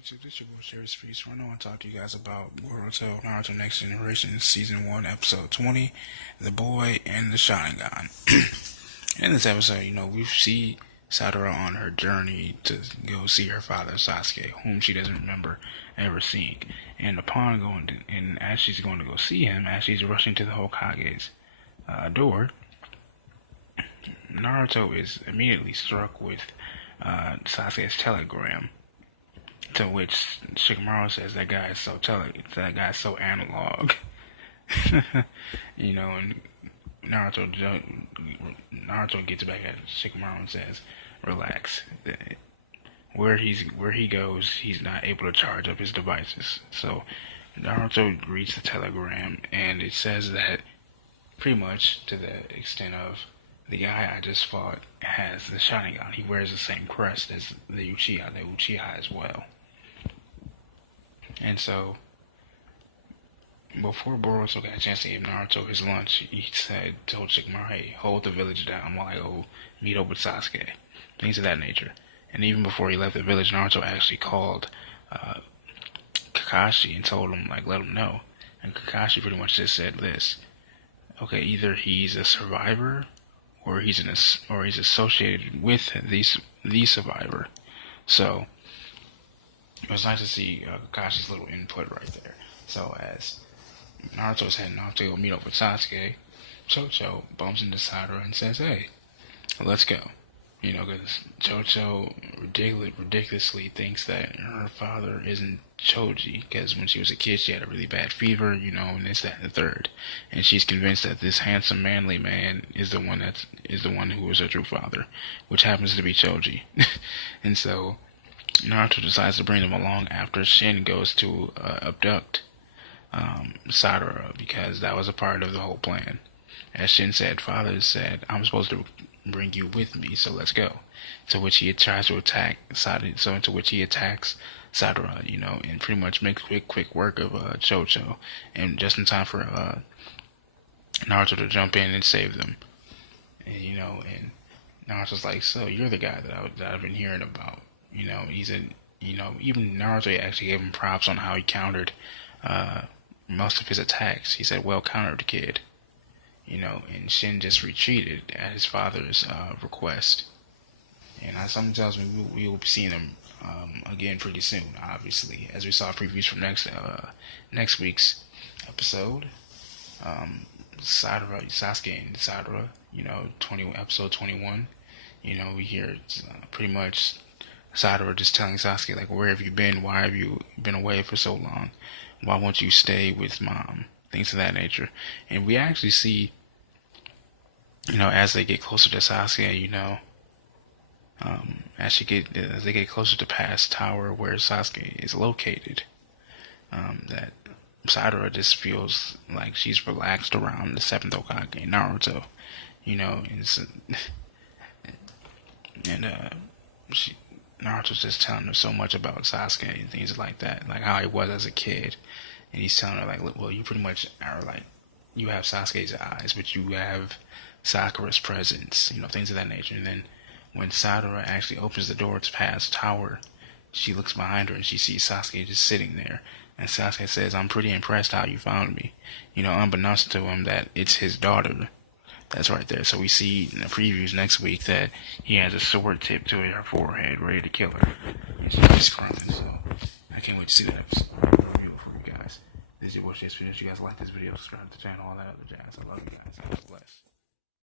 YouTube? This your boy Sherry Speaks. I want to talk to you guys about Boruto, Naruto Next Generation, Season 1, Episode 20, The Boy and the Sharingan. In this episode, we see Sadara on her journey to go see her father, Sasuke, whom she doesn't remember ever seeing. And upon going to, and as she's going to go see him, as she's rushing to the Hokage's door, Naruto is immediately struck with Sasuke's telegram, to which Shikamaru says that guy is so analog. And Naruto gets back at Shikamaru and says, "Relax. Where he goes, he's not able to charge up his devices." So Naruto reads the telegram, and it says that pretty much to the extent of the guy I just fought has the Sharingan. He wears the same crest as the Uchiha as well. And so, before Boruto got a chance to give Naruto his lunch, he told Shikamaru, "Hey, hold the village down while I go meet up with Sasuke." Things of that nature. And even before he left the village, Naruto actually called Kakashi and told him, let him know. And Kakashi pretty much just said this: okay, either he's a survivor, or he's associated with the survivor. So it was nice to see Kakashi's little input right there. So as Naruto's heading off to go meet up with Sasuke, Chocho bumps into Sadara and says, "Hey, let's go." Because Chocho ridiculously thinks that her father isn't Choji, because when she was a kid she had a really bad fever, and this, that, and the third. And she's convinced that this handsome, manly man is the one who is her true father, which happens to be Choji. And so Naruto decides to bring them along after Shin goes to abduct Sadara, because that was a part of the whole plan. As Shin said, father said, "I'm supposed to bring you with me, so let's go." To which he tries to attack Sadara, into which he attacks Sadara, and pretty much makes quick work of Chocho, and just in time for Naruto to jump in and save them. And Naruto's like, "So you're the guy that I've been hearing about." Even Naruto actually gave him props on how he countered most of his attacks. He said, "Well countered, kid." And Shin just retreated at his father's request. And something tells me we will be seeing him again pretty soon, obviously, as we saw previews from next week's episode. Sasuke and Sadara, episode 21. We hear pretty much Sadara just telling Sasuke, "Where have you been? Why have you been away for so long? Why won't you stay with mom?" Things of that nature. And we actually see, as they get closer to Sasuke, as they get closer to past tower where Sasuke is located, that Sadara just feels like she's relaxed around the 7th Hokage, Naruto, Naruto's just telling her so much about Sasuke and things like that, like how he was as a kid. And he's telling her, "Look, well, you pretty much are you have Sasuke's eyes, but you have Sakura's presence," things of that nature. And then when Sadara actually opens the door to past tower, she looks behind her and she sees Sasuke just sitting there. And Sasuke says, "I'm pretty impressed how you found me." Unbeknownst to him that it's his daughter that's right there. So we see in the previews next week that he has a sword tip to her forehead, ready to kill her. And she's just crying, so I can't wait to see that episode. Review for you guys. This is your boy Chase. If you guys like this video, subscribe to the channel, all that other jazz. I love you guys. God bless.